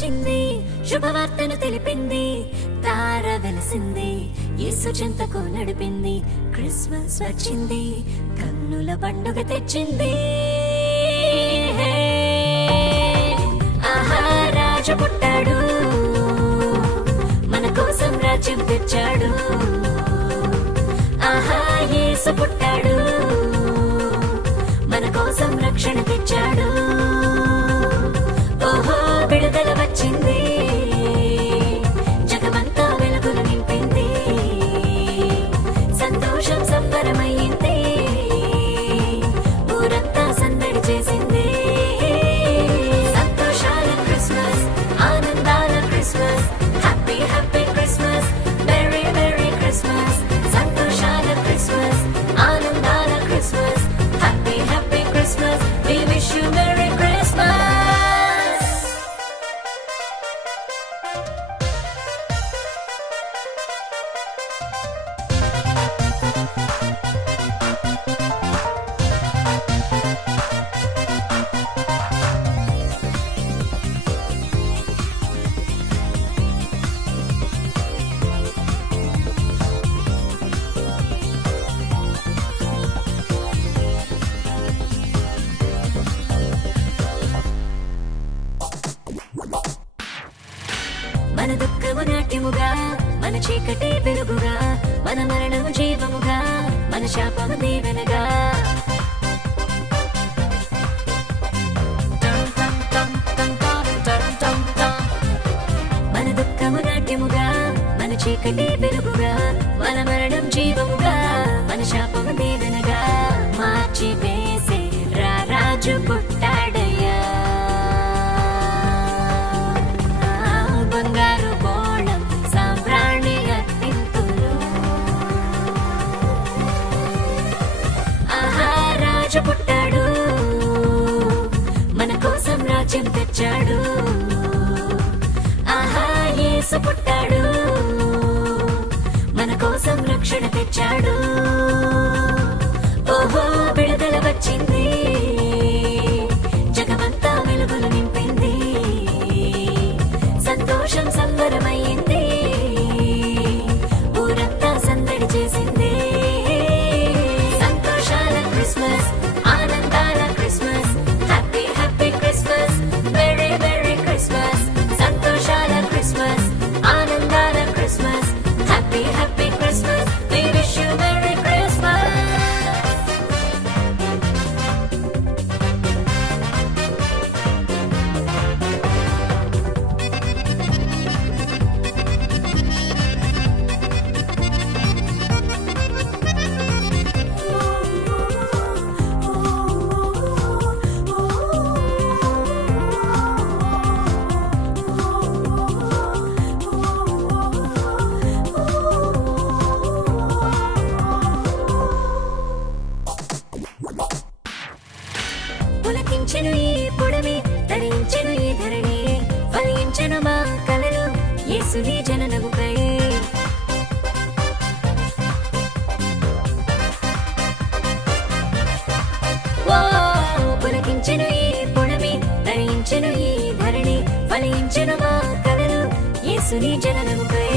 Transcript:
వచ్చింది, శుభవార్తను తెలిపింది, తార వెలిసింది, యేసు చెంతకు నడిపింది. క్రిస్మస్ వచ్చింది, కన్నుల పండుగ తెచ్చింది. ఆహా రాజు పుట్టాడు, మన కోసం రాజ్యం తెచ్చాడు. ఆహా యేసు పుట్టాడు, మన కోసం రక్షణ తెచ్చాడు. ఓహో విడుదల వచ్చింది, జగమంతా వెలుగులు నింపింది, సంతోషం సంబరమయ్యింది, ఊరంతా సందడి చేసింది. సంతోషాల క్రిస్మస్, ఆనందాల Christmas, happy happy Christmas, merry merry Christmas. సంతోషాల క్రిస్మస్, ఆనందాల Christmas, happy happy Christmas, we wish you merry Christmas. మన దుఃఖము నాట్యముగా, మన చీకటి వెలుగుగా, మన మరణము జీవముగా, మన శాపము దీవెనగా. మన దుఃఖము నాట్యముగా, మన చీకటి వెలుగుగా, మన మరణం జీవముగా, మన శాపము దీవెనగా. మార్చి వేసే రాజు పుట్టాడయ్యా, బంగారు బోళం సాంబ్రాణి అత్తింతులు. ఆహా రాజు పుట్టాడు, మన కోసం రాజ్యం తెచ్చాడు. ఆహా యేసు పుట్టాడు, మన కోసం రక్షణ తెచ్చాడు. ఓహో విడుదల వచ్చింది, జగమంతా వెలుగులు నింపింది, సంతోషం సంబరమయ్యింది, ఊరంతా సందడి చేసింది. సంతోషాల క్రిస్మస్, ఆనందాల Christmas, happy happy Christmas, merry merry Christmas. సంతోషాల క్రిస్మస్, ఆనందాల Christmas, happy happy Christmas, we wish you merry Christmas. పులకించెను ఈ పొడమి, ధరించెను ఈ ధరణి, ఫలించెను మా కలలు యేసుని జననముపై. ఓ పులకించెను ఈ పొడమి, ధరించెను ఈ ధరణి, ఫలించెను మా కలలు యేసుని జననముపై.